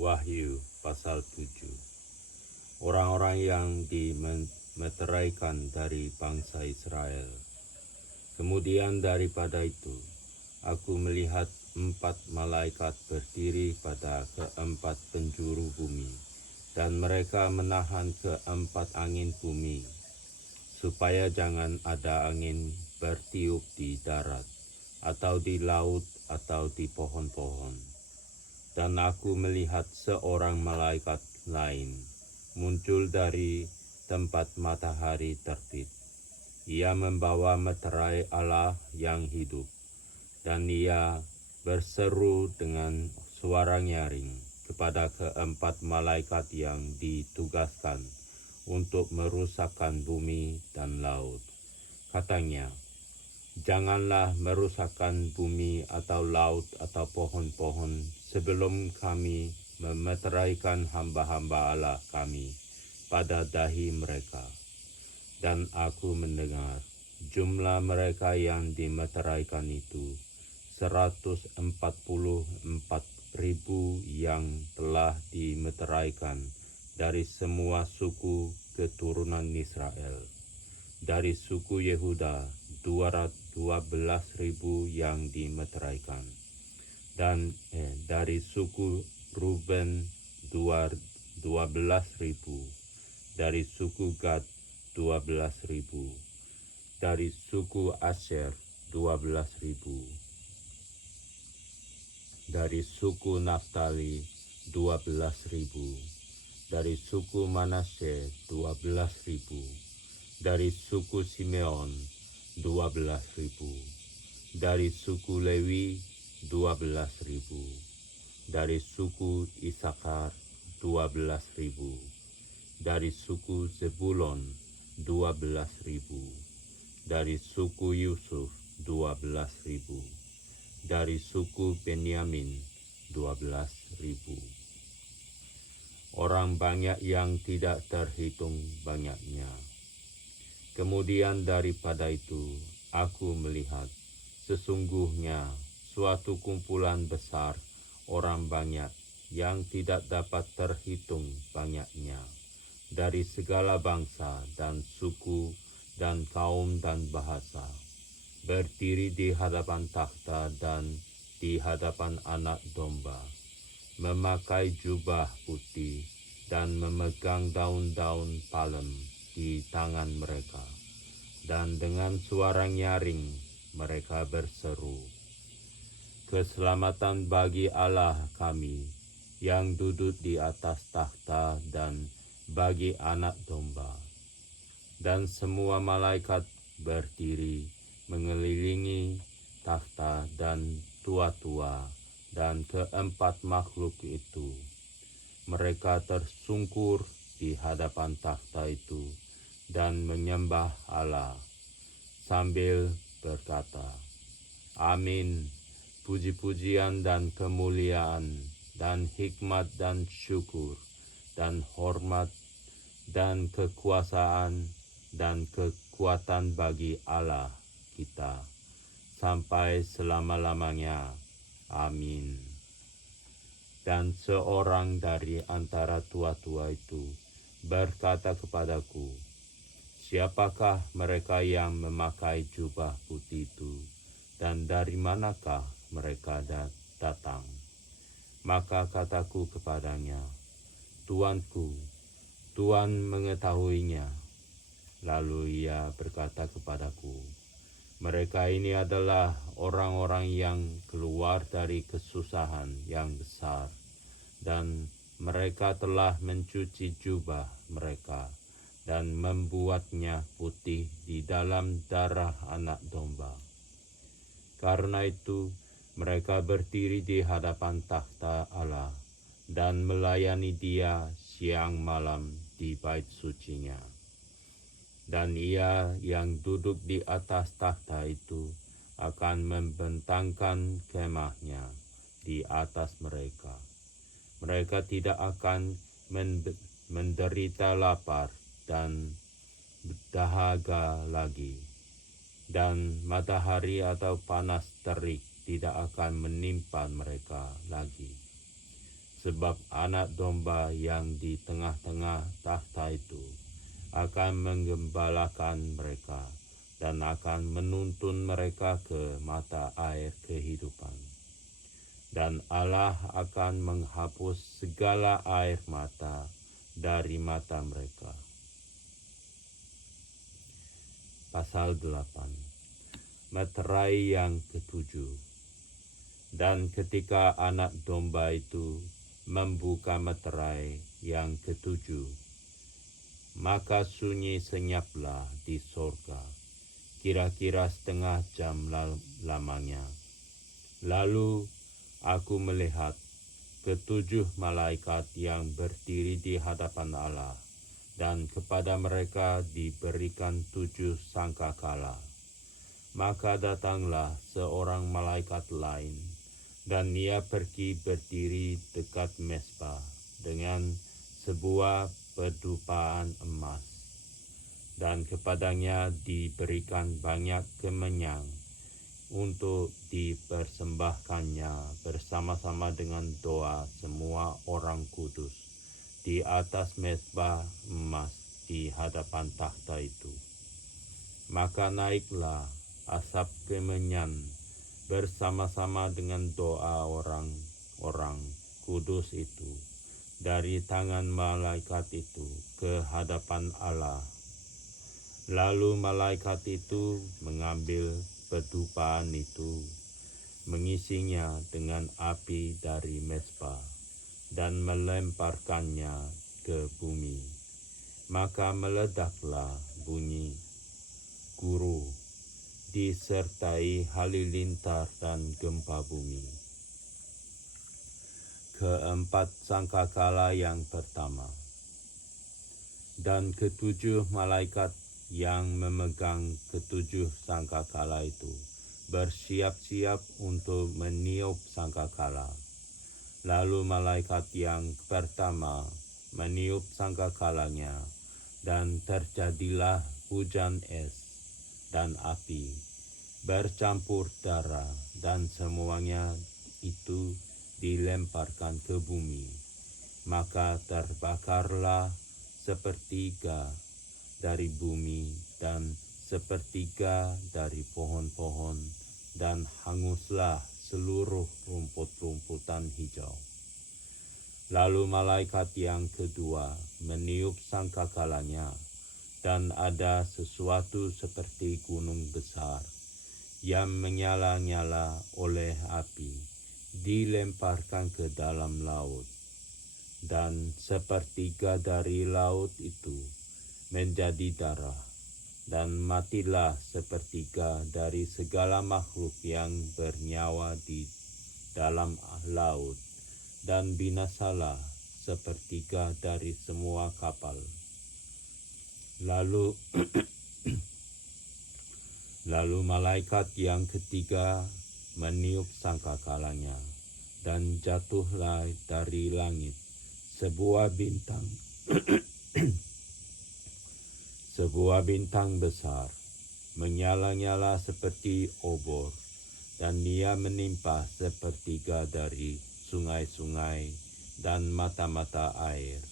Wahyu pasal 7. Orang-orang yang dimeteraikan dari bangsa Israel. Kemudian daripada itu, aku melihat 4 malaikat berdiri pada keempat penjuru bumi, dan mereka menahan keempat angin bumi, supaya jangan ada angin bertiup di darat, atau di laut, atau di pohon-pohon. Dan aku melihat seorang malaikat lain muncul dari tempat matahari terbit. Ia membawa meterai Allah yang hidup, dan ia berseru dengan suara nyaring kepada keempat malaikat yang ditugaskan untuk merusakkan bumi dan laut. Katanya, janganlah merusakkan bumi atau laut atau pohon-pohon sebelum kami memeteraikan hamba-hamba Allah kami pada dahi mereka. Dan aku mendengar jumlah mereka yang dimeteraikan itu 144.000 yang telah dimeteraikan dari semua suku keturunan Israel. Dari suku Yehuda 212.000 yang dimeteraikan, dan dari suku Ruben 12.000, dari suku Gad 12.000, dari suku Asher 12.000, dari suku Naftali 12.000, dari suku Manasye 12.000, dari suku Simeon 12.000, dari suku Lewi 12.000, dari suku Isakar 12.000, dari suku Zebulon 12.000, dari suku Yusuf 12.000, dari suku Benyamin 12.000. Orang banyak yang tidak terhitung banyaknya. Kemudian daripada itu, aku melihat sesungguhnya suatu kumpulan besar orang banyak yang tidak dapat terhitung banyaknya, dari segala bangsa dan suku dan kaum dan bahasa, berdiri di hadapan takhta dan di hadapan Anak Domba, memakai jubah putih dan memegang daun-daun palem di tangan mereka, dan dengan suara nyaring mereka berseru, keselamatan bagi Allah kami yang duduk di atas takhta dan bagi Anak Domba. Dan semua malaikat berdiri mengelilingi takhta dan tua-tua dan keempat makhluk itu. Mereka tersungkur di hadapan takhta itu dan menyembah Allah sambil berkata, Amin, puji-pujian dan kemuliaan dan hikmat dan syukur dan hormat dan kekuasaan dan kekuatan bagi Allah kita sampai selama-lamanya. Amin. Dan seorang dari antara tua-tua itu berkata kepadaku, siapakah mereka yang memakai jubah putih itu, dan dari manakah mereka datang? Maka kataku kepadanya, Tuanku, Tuhan mengetahuinya. Lalu ia berkata kepadaku, mereka ini adalah orang-orang yang keluar dari kesusahan yang besar, dan mereka telah mencuci jubah mereka dan membuatnya putih di dalam darah Anak Domba. Karena itu mereka berdiri di hadapan takhta Allah dan melayani Dia siang malam di bait sucinya. Dan Ia yang duduk di atas takhta itu akan membentangkan kemahnya di atas mereka. Mereka tidak akan menderita lapar dan dahaga lagi, dan matahari atau panas terik tidak akan menimpa mereka lagi, sebab anak domba yang di tengah-tengah takhta itu akan menggembalakan mereka dan akan menuntun mereka ke mata air kehidupan. Dan Allah akan menghapus segala air mata dari mata mereka. Pasal 8. Meterai yang ketujuh. Dan ketika anak domba itu membuka meterai yang ketujuh, maka sunyi senyaplah di sorga, kira-kira setengah jam lamanya. Lalu aku melihat ketujuh malaikat yang berdiri di hadapan Allah, dan kepada mereka diberikan 7 sangkakala. Maka datanglah seorang malaikat lain, dan ia pergi berdiri dekat mezbah dengan sebuah pedupaan emas, dan kepadanya diberikan banyak kemenyan untuk dipersembahkannya bersama-sama dengan doa semua orang kudus di atas mezbah emas di hadapan takhta itu. Maka naiklah asap kemenyan bersama-sama dengan doa orang-orang kudus itu dari tangan malaikat itu ke hadapan Allah. Lalu malaikat itu mengambil pedupaan itu, mengisinya dengan api dari mezbah, dan melemparkannya ke bumi. Maka meledaklah bunyi guru, disertai halilintar dan gempa bumi. Keempat sangkakala yang pertama. Dan ketujuh malaikat yang memegang ketujuh sangkakala itu bersiap-siap untuk meniup sangkakala. Lalu malaikat yang pertama meniup sangkakalanya, dan terjadilah hujan es dan api bercampur darah, dan semuanya itu dilemparkan ke bumi. Maka terbakarlah sepertiga dari bumi dan sepertiga dari pohon-pohon, dan hanguslah seluruh rumput-rumputan hijau. Lalu malaikat yang kedua meniup sangkakalanya, dan ada sesuatu seperti gunung besar yang menyala-nyala oleh api dilemparkan ke dalam laut, dan sepertiga dari laut itu menjadi darah, dan matilah sepertiga dari segala makhluk yang bernyawa di dalam laut, dan binasalah sepertiga dari semua kapal. Lalu malaikat yang ketiga meniup sangkakalanya, dan jatuhlah dari langit sebuah bintang sebuah bintang besar, menyala-nyala seperti obor, dan ia menimpa sepertiga dari sungai-sungai dan mata-mata air.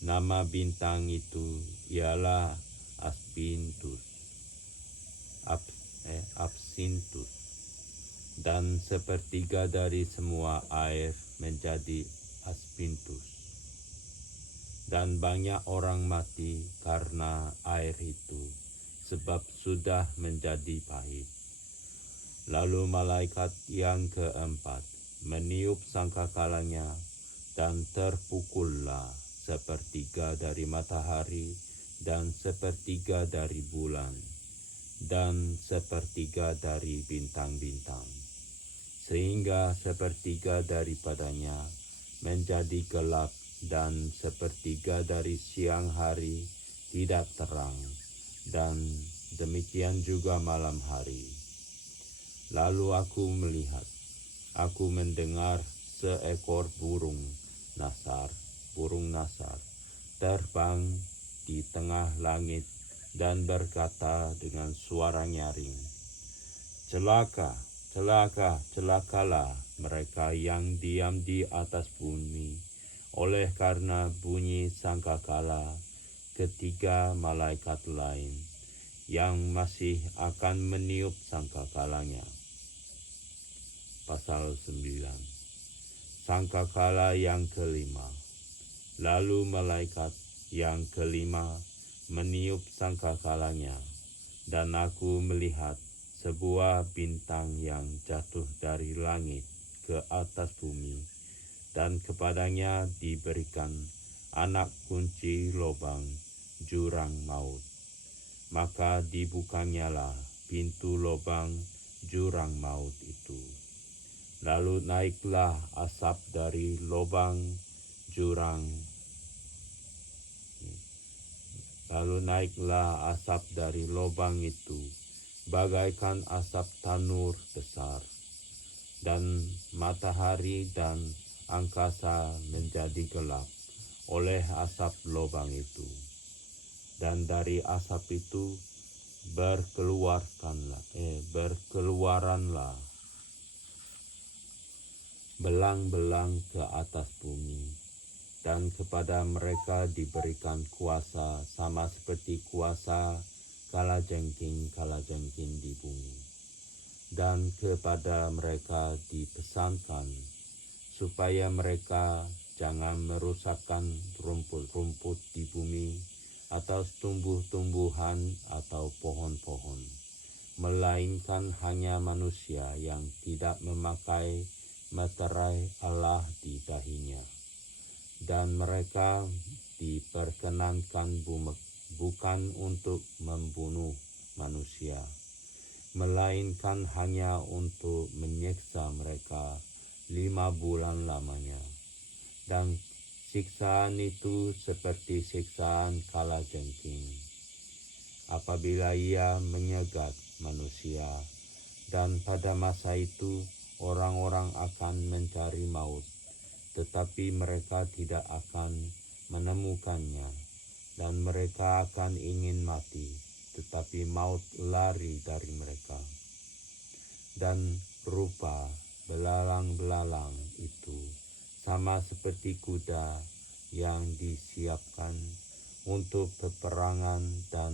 Nama bintang itu ialah Absintus, dan sepertiga dari semua air menjadi Aspintus. Dan banyak orang mati karena air itu, sebab sudah menjadi pahit. Lalu malaikat yang keempat meniup sangkakalanya, dan terpukullah sepertiga dari matahari, dan sepertiga dari bulan, dan sepertiga dari bintang-bintang, sehingga sepertiga daripadanya menjadi gelap, dan sepertiga dari siang hari tidak terang, dan demikian juga malam hari. Lalu aku melihat, aku mendengar seekor burung nasar, terbang di tengah langit dan berkata dengan suara nyaring, "Celaka, celakalah mereka yang diam di atas bumi, oleh karena bunyi sangkakala ketiga malaikat lain yang masih akan meniup sangkakalanya. Pasal 9. Sangkakala yang kelima. Lalu malaikat yang kelima meniup sangkakalanya, dan aku melihat sebuah bintang yang jatuh dari langit ke atas bumi, dan kepadanya diberikan anak kunci lobang jurang maut. Maka dibukanyalah pintu lobang jurang maut itu. Lalu naiklah asap dari lobang jurang. Lalu naiklah asap dari lobang itu, bagaikan asap tanur besar, dan matahari dan angkasa menjadi gelap oleh asap lobang itu. Dan dari asap itu berkeluaranlah belang-belang ke atas bumi, dan kepada mereka diberikan kuasa sama seperti kuasa kalajengking di bumi. Dan kepada mereka dipesankan supaya mereka jangan merusakkan rumput-rumput di bumi atau tumbuh-tumbuhan atau pohon-pohon, melainkan hanya manusia yang tidak memakai meterai Allah di dahinya. Dan mereka diperkenankan bukan untuk membunuh manusia, melainkan hanya untuk menyiksa mereka 5 bulan lamanya. Dan siksaan itu seperti siksaan kalajengking, apabila ia menyegat manusia. Dan pada masa itu orang-orang akan mencari maut, tetapi mereka tidak akan menemukannya. Dan mereka akan ingin mati, tetapi maut lari dari mereka. Dan rupa belalang-belalang itu sama seperti kuda yang disiapkan untuk peperangan, dan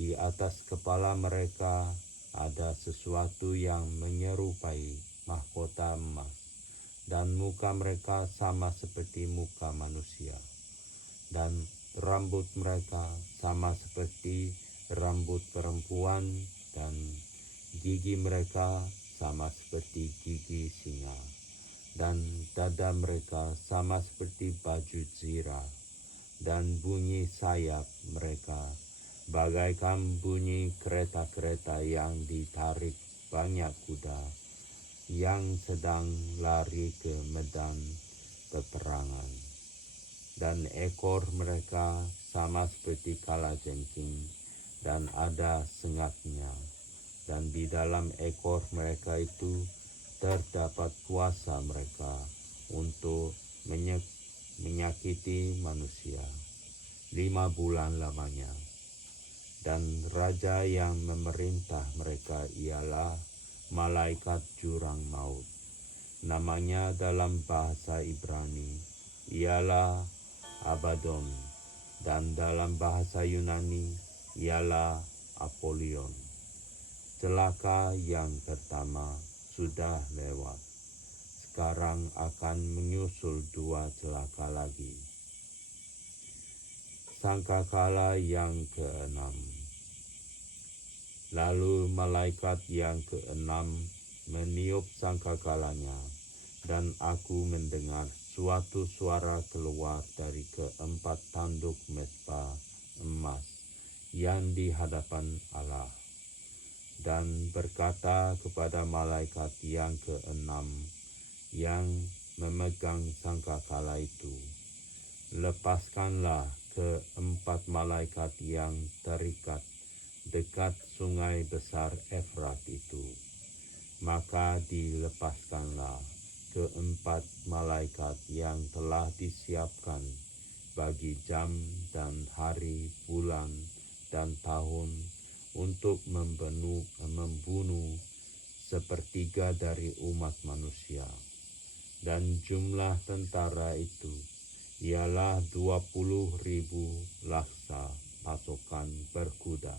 di atas kepala mereka ada sesuatu yang menyerupai mahkota emas, dan muka mereka sama seperti muka manusia, dan rambut mereka sama seperti rambut perempuan, dan gigi mereka sama seperti gigi singa, dan dada mereka sama seperti baju zirah, dan bunyi sayap mereka bagaikan bunyi kereta-kereta yang ditarik banyak kuda yang sedang lari ke medan peperangan. Dan ekor mereka sama seperti kalajengking, dan ada sengatnya, dan di dalam ekor mereka itu terdapat kuasa mereka untuk menyakiti manusia 5 bulan lamanya. Dan raja yang memerintah mereka ialah malaikat jurang maut. Namanya dalam bahasa Ibrani ialah Abaddon, dan dalam bahasa Yunani ialah Apollyon. Celaka yang pertama sudah lewat. Sekarang akan menyusul 2 celaka lagi. Sangkakala yang ke-6. Lalu malaikat yang ke-6 meniup sangkakalanya, dan aku mendengar suatu suara keluar dari keempat tanduk mesbah emas yang di hadapan Allah, dan berkata kepada malaikat yang ke-6 yang memegang sangkakala itu, lepaskanlah keempat malaikat yang terikat dekat sungai besar Efrat itu. Maka dilepaskanlah keempat malaikat yang telah disiapkan bagi jam dan hari, bulan dan tahun, untuk membunuh sepertiga dari umat manusia. Dan jumlah tentara itu ialah 20.000 laksa pasukan berkuda.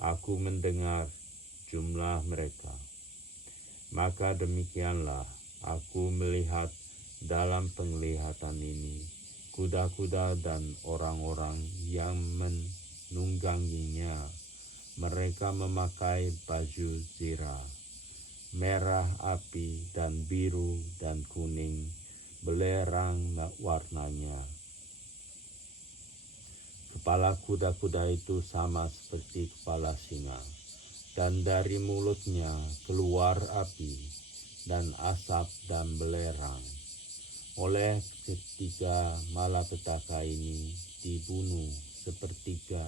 Aku mendengar jumlah mereka. Maka demikianlah aku melihat dalam penglihatan ini kuda-kuda dan orang-orang yang menungganginya. Mereka memakai baju zirah, merah api dan biru dan kuning, belerang warnanya. Kepala kuda-kuda itu sama seperti kepala singa, dan dari mulutnya keluar api dan asap dan belerang. Oleh ketiga malapetaka ini dibunuh sepertiga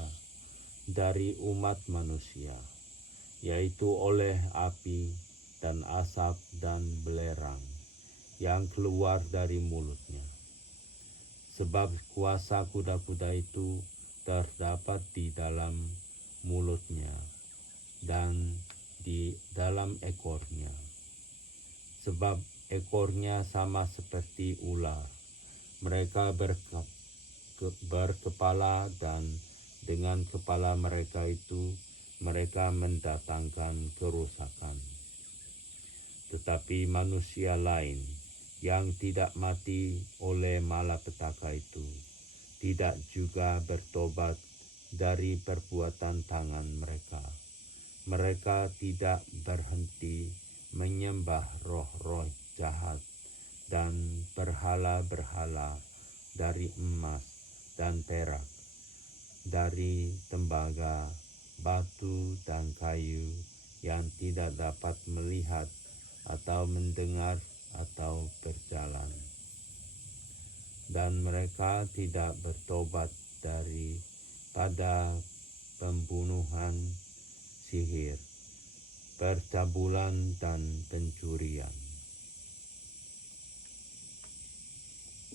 dari umat manusia, yaitu oleh api dan asap dan belerang yang keluar dari mulutnya. Sebab kuasa kuda-kuda itu terdapat di dalam mulutnya dan di dalam ekornya. Sebab ekornya sama seperti ular. Mereka berkepala dan dengan kepala mereka itu mereka mendatangkan kerusakan. Tetapi manusia lain yang tidak mati oleh malapetaka itu tidak juga bertobat dari perbuatan tangan mereka. Mereka tidak berhenti menyembah roh-roh jahat dan berhala-berhala dari emas dan perak, dari tembaga, batu dan kayu yang tidak dapat melihat atau mendengar atau berjalan. Dan mereka tidak bertobat daripada pembunuhan, sihir, percabulan dan pencurian.